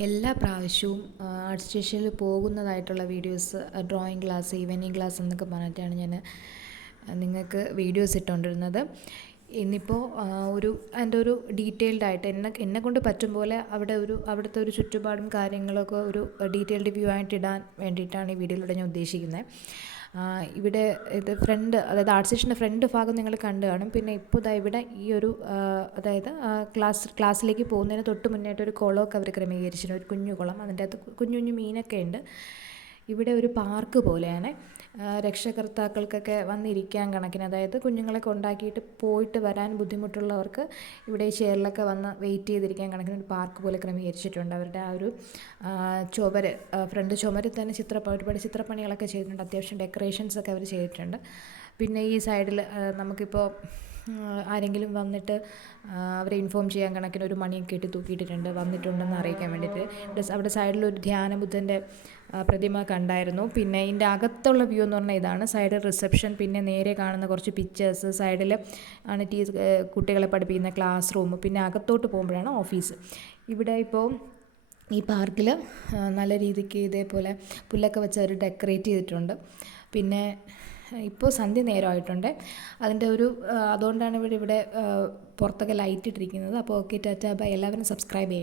എല്ലാ പ്രാവശ്യവും ആർട്ട് സ്റ്റേഷനിൽ പോകുന്നതായിട്ടുള്ള videos, drawing class, evening class എന്നൊക്കെ പറഞ്ഞിട്ടാണ് ഞാൻ നിങ്ങൾക്ക് വീഡിയോസ് ഇട്ടുകൊണ്ടിരുന്നത്. ഇന്നിപ്പോൾ അതിൻ്റെ ഒരു ഡീറ്റെയിൽഡ് ആയിട്ട് എന്നെക്കൊണ്ട് പറ്റും പോലെ അവിടുത്തെ ഒരു ചുറ്റുപാടും കാര്യങ്ങളൊക്കെ ഒരു ഡീറ്റെയിൽഡ് വ്യൂ ആയിട്ട് ഇടാൻ വേണ്ടിയിട്ടാണ് ഈ വീഡിയോയിലൂടെ ഞാൻ ഉദ്ദേശിക്കുന്നത്. ഇവിടെ ഇത് അതായത് ആർട്ട് സ്റ്റേഷൻ്റെ ഫ്രണ്ട് ഭാഗം നിങ്ങൾ കണ്ടു കാണും. പിന്നെ ഇപ്പോൾ ഇവിടെ ഈ ഒരു അതായത് ക്ലാസ്സിലേക്ക് പോകുന്നതിന് തൊട്ട് മുന്നേയിട്ട് ഒരു കുളമൊക്കെ അവർ ക്രമീകരിച്ചിട്ടുണ്ട്, ഒരു കുഞ്ഞു കുളം. അതിൻ്റെ അകത്ത് കുഞ്ഞു കുഞ്ഞു മീനൊക്കെ ഉണ്ട്. ഇവിടെ ഒരു പാർക്ക് പോലെയാണ്. രക്ഷകർത്താക്കൾക്കൊക്കെ വന്നിരിക്കാൻ കണക്കിന്, അതായത് കുഞ്ഞുങ്ങളെ കൊണ്ടാക്കിയിട്ട് പോയിട്ട് വരാൻ ബുദ്ധിമുട്ടുള്ളവർക്ക് ഇവിടെ ഈ ചെയറിലൊക്കെ വന്ന് വെയിറ്റ് ചെയ്തിരിക്കാൻ കണക്കിന് ഒരു പാർക്ക് പോലെ ക്രമീകരിച്ചിട്ടുണ്ട്. അവരുടെ ആ ഒരു ഫ്രണ്ട് ചുമരിൽ തന്നെ ഒരുപാട് ചിത്രപ്പണികളൊക്കെ ചെയ്തിട്ടുണ്ട്. അത്യാവശ്യം ഡെക്കറേഷൻസൊക്കെ അവർ ചെയ്തിട്ടുണ്ട്. പിന്നെ ഈ സൈഡിൽ നമുക്കിപ്പോൾ ആരെങ്കിലും വന്നിട്ട് അവരെ ഇൻഫോം ചെയ്യാൻ കണക്കിന് ഒരു മണിയൊക്കെ ഇട്ട് തൂക്കിയിട്ടിട്ടുണ്ട്, വന്നിട്ടുണ്ടെന്ന് അറിയിക്കാൻ വേണ്ടിയിട്ട്. അവിടെ സൈഡിലൊരു ധ്യാനബുദ്ധൻ്റെ പ്രതിമ കണ്ടായിരുന്നു. പിന്നെ ഇതിൻ്റെ അകത്തുള്ള വ്യൂ എന്ന് പറഞ്ഞാൽ ഇതാണ്. സൈഡിൽ റിസപ്ഷൻ, പിന്നെ നേരെ കാണുന്ന കുറച്ച് പിക്ചേഴ്സ്, സൈഡിൽ ആണ് കുട്ടികളെ പഠിപ്പിക്കുന്ന ക്ലാസ് റൂം, പിന്നെ അകത്തോട്ട് പോകുമ്പോഴാണ് ഓഫീസ്. ഇവിടെ ഇപ്പോൾ ഈ പാർക്കിൽ നല്ല രീതിക്ക് ഇതേപോലെ പുല്ലൊക്കെ വെച്ച് അവർ ഡെക്കറേറ്റ് ചെയ്തിട്ടുണ്ട്. പിന്നെ ഇപ്പോൾ സന്ധ്യ നേരമായിട്ടുണ്ട്. അതുകൊണ്ടാണ് ഇവിടെ പുറത്തൊക്കെ ലൈറ്റ് ഇട്ടിരിക്കുന്നത്. അപ്പോൾ ഓക്കെ, ടാറ്റ ബൈ. എല്ലാവരും സബ്സ്ക്രൈബ് ചെയ്യണം.